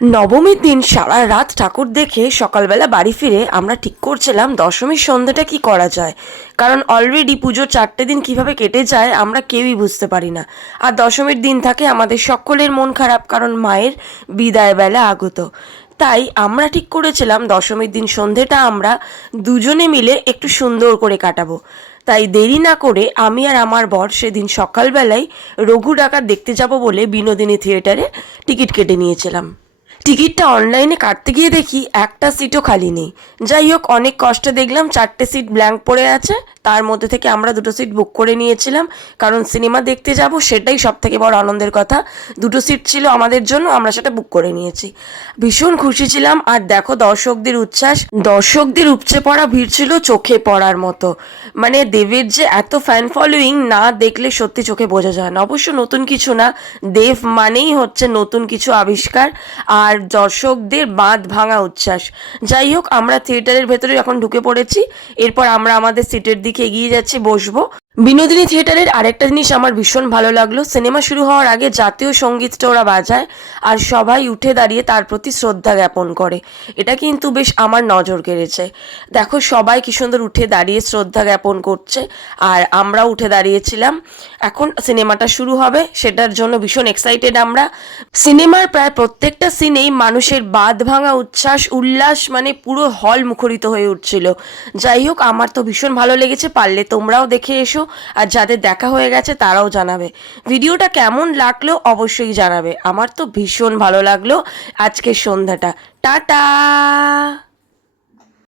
নবমীর দিন সারা রাত ঠাকুর দেখে সকালবেলা বাড়ি ফিরে আমরা ঠিক করছিলাম দশমীর সন্ধ্যাটা কি করা যায়, কারণ অলরেডি পুজোর 4টে দিন কিভাবে কেটে যায় আমরা কেউই বুঝতে পারি না। আর দশমীর দিন থাকে আমাদের সকলের মন খারাপ, কারণ মায়ের বিদায় বেলা আগত। তাই আমরা ঠিক করেছিলাম দশমীর দিন সন্ধেটা আমরা দুজনে মিলে একটু সুন্দর করে কাটাবো। তাই দেরি না করে আমি আর আমার বর সেদিন সকালবেলায় রঘু ডাকাত দেখতে যাব বলে বিনোদিনী থিয়েটারে টিকিট কেটে নিয়েছিলাম। টিকিটটা অনলাইনে কাটতে গিয়ে দেখি একটা সিটও খালি নেই। যাই হোক, অনেক কষ্টে দেখলাম 4টে সিট ব্ল্যাঙ্ক পড়ে আছে। তার মধ্যে থেকে আমরা 2টো সিট বুক করে নিয়েছিলাম, কারণ সিনেমা দেখতে যাব সেটাই সব থেকে বড় আনন্দের কথা। 2টো সিট ছিল আমাদের জন্য, আমরা সেটা বুক করে নিয়েছি। ভীষণ খুশি ছিলাম। আর দেখো দর্শকদের উচ্ছ্বাস, দর্শকদের উপচে পড়া ভিড় ছিল চোখে পড়ার মতো। মানে দেবের যে এত ফ্যান ফলোয়িং না দেখলে সত্যি চোখে বোঝা যায় না। অবশ্য নতুন কিছু না, দেব মানেই হচ্ছে নতুন কিছু আবিষ্কার আর দর্শকদের বাঁধ ভাঙা উচ্ছ্বাস। যাই হোক, আমরা থিয়েটারের ভেতরে এখন ঢুকে পড়েছি। এরপর আমরা আমাদের সিটের দিকে এগিয়ে যাচ্ছি, বসবো। বিনোদিনী থিয়েটারের আরেকটা জিনিস আমার ভীষণ ভালো লাগলো, সিনেমা শুরু হওয়ার আগে জাতীয় সঙ্গীতটা ওরা বাজায় আর সবাই উঠে দাঁড়িয়ে তার প্রতি শ্রদ্ধা জ্ঞাপন করে। এটা কিন্তু বেশ আমার নজর কেড়েছে। দেখো সবাই কি সুন্দর উঠে দাঁড়িয়ে শ্রদ্ধা জ্ঞাপন করছে, আর আমরাও উঠে দাঁড়িয়েছিলাম। এখন সিনেমাটা শুরু হবে, সেটার জন্য ভীষণ এক্সাইটেড আমরা। সিনেমার প্রায় প্রত্যেকটা সিনেই মানুষের বাঁধ ভাঙা উচ্ছ্বাস উল্লাস, মানে পুরো হল মুখরিত হয়ে উঠছিল। যাই হোক, আমার তো ভীষণ ভালো লেগেছে। পারলে তোমরাও দেখে এসো, আর যাদের দেখা হয়ে গেছে তারাও জানাবে। ভিডিওটা কেমন লাগলো অবশ্যই জানাবে। আমার তো ভীষণ ভালো লাগলো আজকের সন্ধ্যাটা। টাটা।